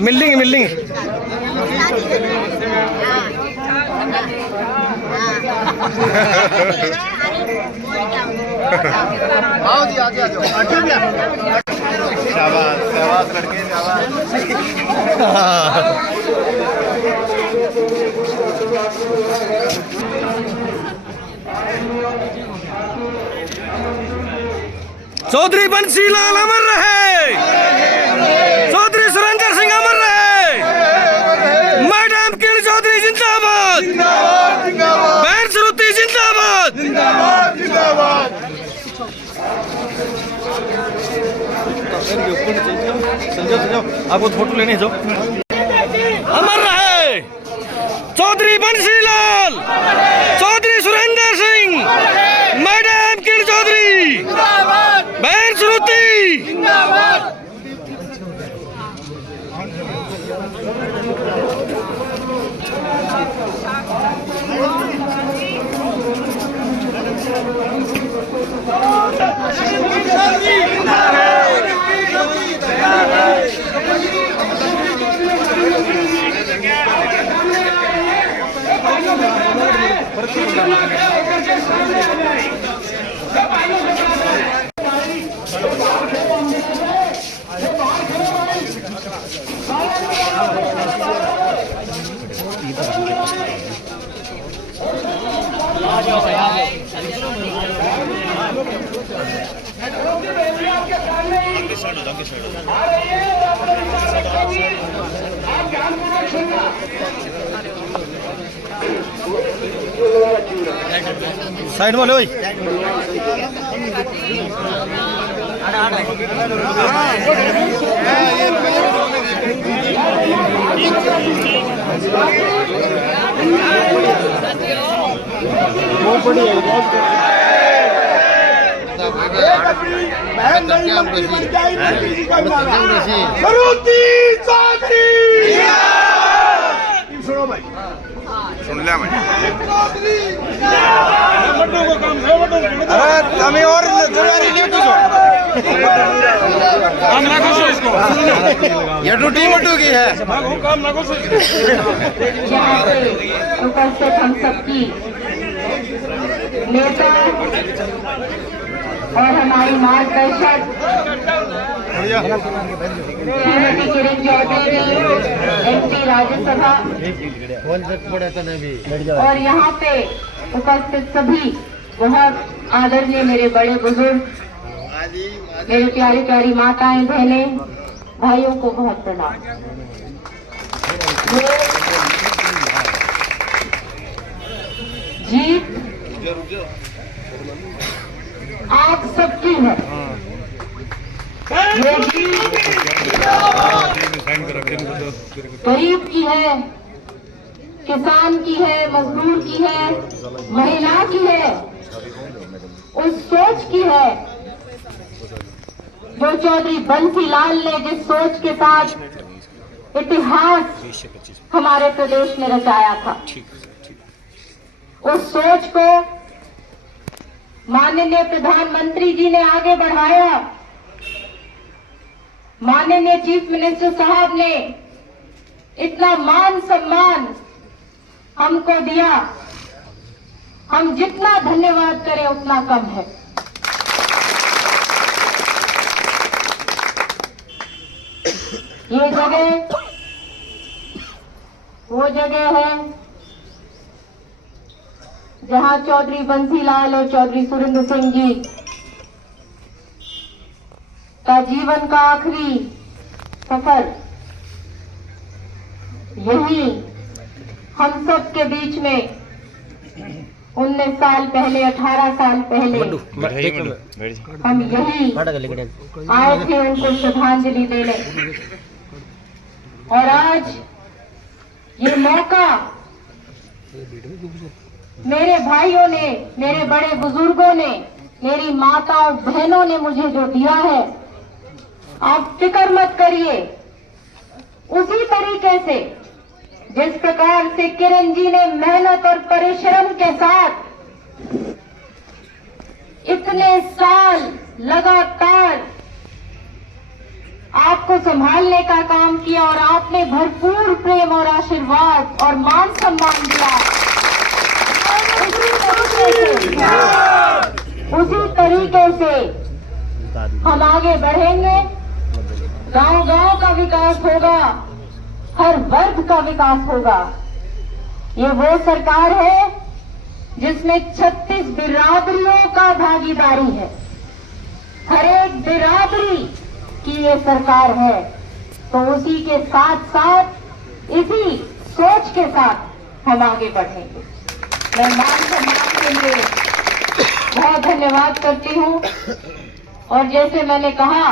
मिल लेंगे मिल लेंगे। आओ जी, आ जाओ। शाबाश शाबाश लड़के शाबाश। चौधरी बंसीलाल अमर रहे, चौधरी सुरेंद्र सिंह अमर रहे, मैडम किरण चौधरी जिंदाबाद, बहन श्रुति जिंदाबाद। आपको फोटो लेने जाओ। अमर रहे चौधरी बंसीलाल, चौधरी सुरेंद्र सिंह, मैडम किरण चौधरी, बहन श्रुति। साइड में लो सुन लिया मैं। हमें और तैयारी नहीं पूछो। काम ना करो इसको। ये ड्यूटी मटू की है। काम ना करो। उपस्थित हम सबकी नेता और हमारी मार्गदर्शक श्रीमती किरण चौधरी MP राज्यसभा और यहाँ पे उपस्थित सभी बहुत आदरणीय मेरे बड़े बुजुर्ग, मेरे प्यारी प्यारी माताएं, बहनें, भाइयों को बहुत प्रणाम। जीत आप सबकी है। ये जीत गरीब की है, किसान की है, मजदूर की है, महिला की है, उस सोच की है जो चौधरी बंसीलाल ने जिस सोच के साथ इतिहास हमारे प्रदेश में रचाया था, उस सोच को माननीय प्रधानमंत्री जी ने आगे बढ़ाया। माननीय चीफ मिनिस्टर साहब ने इतना मान सम्मान हमको दिया, हम जितना धन्यवाद करें उतना कम है। ये जगह वो जगह है जहां चौधरी बंसीलाल और चौधरी सुरेंद्र सिंह जी का जीवन का आखिरी सफर यही हम सब के बीच में 19 साल पहले, 18 साल पहले हम यही आए थे उनको श्रद्धांजलि देने। और आज ये मौका मेरे भाइयों ने, मेरे बड़े बुजुर्गों ने, मेरी माता और बहनों ने मुझे जो दिया है, आप फिक्र मत करिए। उसी तरीके से जिस प्रकार से किरण जी ने मेहनत और परिश्रम के साथ इतने साल लगातार को संभालने का काम किया और आपने भरपूर प्रेम और आशीर्वाद और मान सम्मान दिया। उसी तरीके से हम आगे बढ़ेंगे। गांव-गांव का विकास होगा, हर वर्ग का विकास होगा। ये वो सरकार है जिसमें 36 बिरादरियों का भागीदारी है। हर एक बिरादरी की ये सरकार है। तो उसी के साथ साथ इसी सोच के साथ हम आगे बढ़ेंगे। मैं मान सम्मान के लिए बहुत धन्यवाद करती हूँ। और जैसे मैंने कहा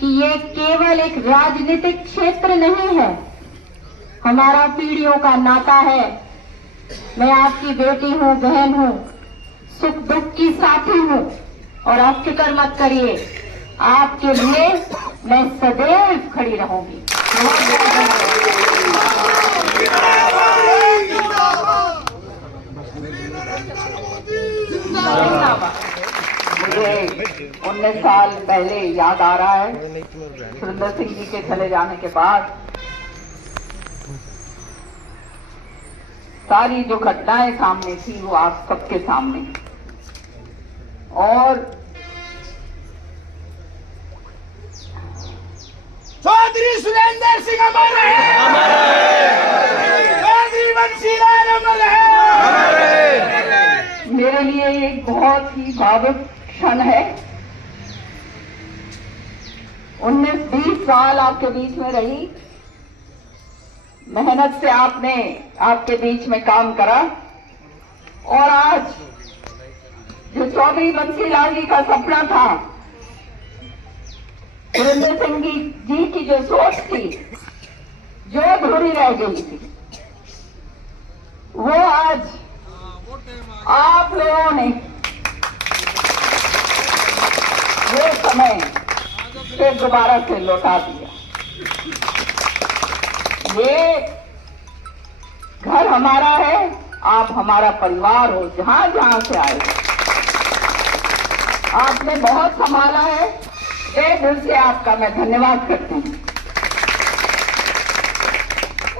कि ये केवल एक राजनीतिक क्षेत्र नहीं है, हमारा पीढ़ियों का नाता है। मैं आपकी बेटी हूँ, बहन हूँ, सुख दुख की साथी हूँ और आप फिक्र मत करिए, आपके लिए मैं सदैव खड़ी रहूंगी। मुझे 19 साल पहले याद आ रहा है, सुरेंद्र सिंह जी के चले जाने के बाद सारी जो घटनाएं सामने थी वो आप सबके सामने, और चौधरी सुरेंद्र सिंह अमर है, चौधरी बंसीलाल अमर है। मेरे लिए एक बहुत ही भावुक क्षण है। 19-20 साल आपके बीच में रही, मेहनत से आपने आपके बीच में काम करा, और आज जो चौधरी बंसीलाल जी का सपना था, सुरेंद्र सिंह जी की जो सोच थी, जो अधूरी रह गई थी, वो आज आप लोगों ने वो समय फिर दोबारा से लौटा दिया। ये घर हमारा है, आप हमारा परिवार हो, जहां जहां से आए आपने बहुत संभाला है। एक दिल से आपका मैं धन्यवाद करती हूँ।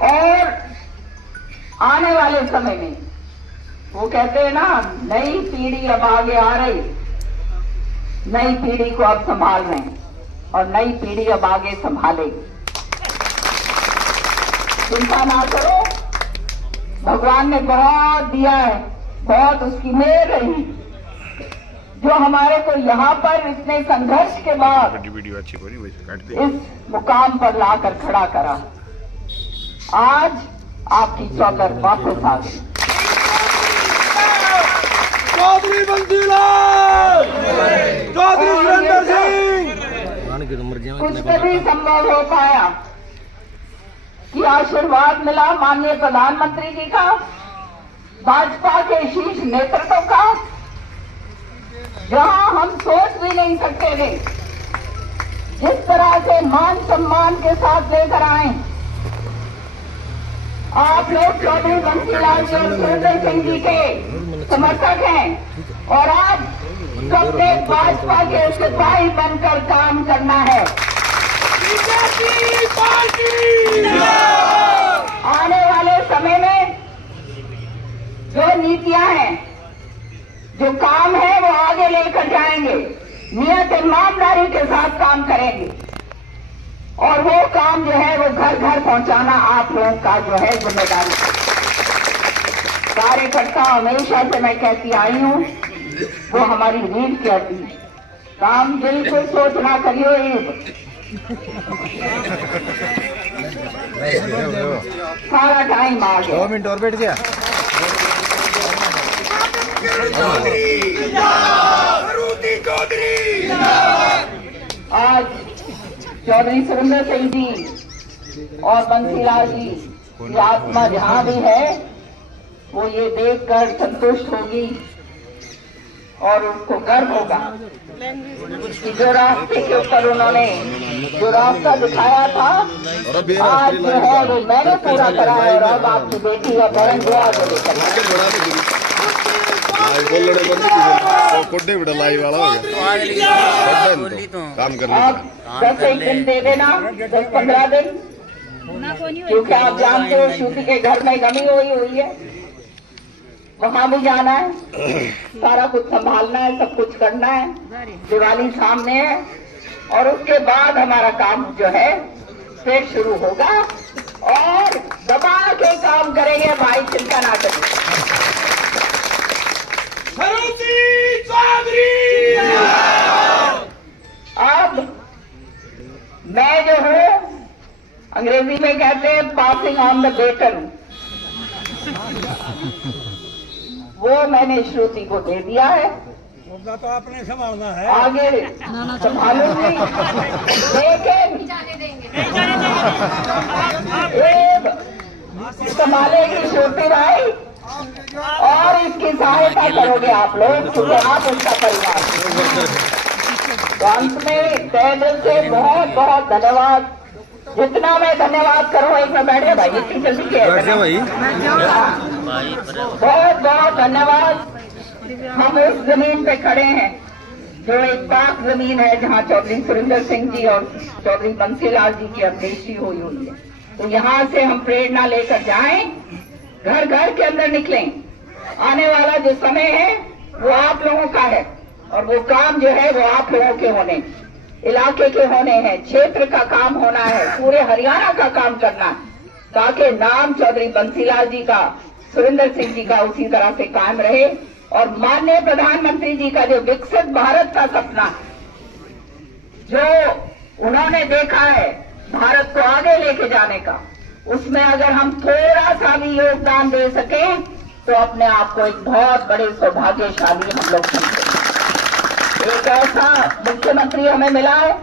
और आने वाले समय में वो कहते हैं ना, नई पीढ़ी अब आगे आ रही, नई पीढ़ी को अब संभाल रहे हैं और नई पीढ़ी अब आगे संभालेगी। चिंता ना करो, भगवान ने बहुत दिया है, बहुत उसकी मेहर रही जो हमारे को यहाँ पर इतने संघर्ष के बाद इस मुकाम पर लाकर खड़ा करा। आज आपकी चौधर वापस आ गई। चौधरी बंसीलाल, चौधरी सुरेंद्र सिंह। कुछ कभी संभव हो पाया कि आशीर्वाद मिला माननीय प्रधानमंत्री जी का, भाजपा के शीर्ष नेतृत्व का, जहां हम सोच भी नहीं सकते थे, जिस तरह से मान सम्मान के साथ लेकर आए। आप लोग चौधरी बंसीलाल जी और सुरेंद्र सिंह जी के समर्थक हैं और आज सबने भाजपा के सिपाही बनकर काम करना है। आने वाले समय में जो नीतियां हैं, जो काम है, वो आगे लेकर जाएंगे, नियत ईमानदारी के साथ काम करेंगे, और वो काम जो है वो घर घर पहुंचाना आप लोगों का जो है जिम्मेदारी। कार्यकर्ता हमेशा से मैं कहती आई हूँ, वो हमारी रीढ़ की हड्डी। काम बिल्कुल सोच ना करियो, सारा टाइम आ गया। 2 मिनट और बैठ गया। आज चौधरी सुरेंद्र सिंह जी और बंसीलाल जी की आत्मा जहां भी है, वो ये देखकर संतुष्ट होगी और उसको गर्व होगा कि जो रास्ते के ऊपर उन्होंने जो रास्ता दिखाया था, आज जो है वो मैंने पूरा करा है, और अब आपकी बेटी या बहन जो आगे लेकर बोलने को नहीं कुड्डे बिड़ा लाई वाला हो गया काम करने आप 10 दिन दे देना, 10-15 दिन, क्योंकि आप जानते हो श्रुति के घर में गमी हुई है, वहाँ भी जाना है, सारा कुछ संभालना है, सब कुछ करना है। दिवाली सामने है और उसके बाद हमारा काम जो है फिर शुरू होगा और दबा के काम करेंगे भाई, चिंता ना करिए। अब मैं जो हूँ, अंग्रेजी में कहते हैं पासिंग ऑन द बेटन, वो मैंने श्रुति को दे दिया है। तो आपने संभालना है, आगे संभालूंगी, लेकिन संभालेगी श्रुति भाई और इसकी सहायता करोगे आप लोग, क्योंकि आप उसका परिवार। तो अंत में तहे दिल से बहुत बहुत धन्यवाद। जितना मैं धन्यवाद करूँ, एक में बैठे भाई, इतनी जल्दी बहुत बहुत धन्यवाद। हम उस जमीन पे खड़े हैं जो एक पाक जमीन है, जहाँ चौधरी सुरेंद्र सिंह जी और चौधरी बंसीलाल जी की अंत्येष्टि हुई है। तो यहाँ से हम प्रेरणा लेकर जाएं, घर घर के अंदर निकलें। आने वाला जो समय है वो आप लोगों का है और वो काम जो है वो आप लोगों के होने, इलाके के होने हैं, क्षेत्र का काम होना है, पूरे हरियाणा का काम करना है, ताकि नाम चौधरी बंसीलाल जी का, सुरेंद्र सिंह जी का उसी तरह से कायम रहे और माननीय प्रधानमंत्री जी का जो विकसित भारत का सपना, जो उन्होंने देखा है भारत को आगे लेके जाने का, उसमें अगर हम थोड़ा सा भी योगदान दे सकें तो अपने आप को एक बहुत बड़े सौभाग्यशाली हम लोग समझें। एक ऐसा मुख्यमंत्री हमें मिला है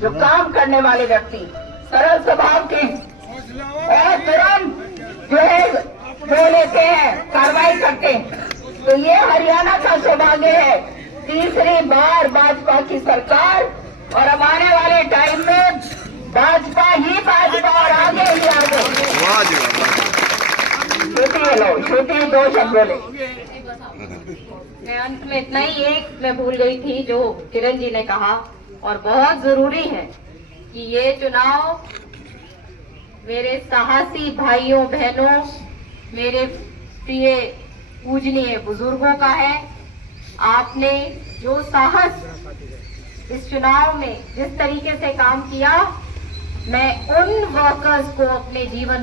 जो काम करने वाले व्यक्ति, सरल स्वभाव के और तुरंत जो है जो लेते हैं, कार्रवाई करते हैं। तो ये हरियाणा का सौभाग्य है, तीसरी बार भाजपा की सरकार और अब आने वाले टाइम में भाजपा ही भाजपा और आगे ही आगे। श्रुति 2 शब्द बोले। मैं अंत में इतना ही एक मैं भूल गई थी जो किरण जी ने कहा, और बहुत जरूरी है कि ये चुनाव मेरे साहसी भाइयों बहनों, मेरे प्रिय पूजनीय बुजुर्गों का है। आपने जो साहस इस चुनाव में जिस तरीके से काम किया, मैं उन वर्कर्स को अपने जीवन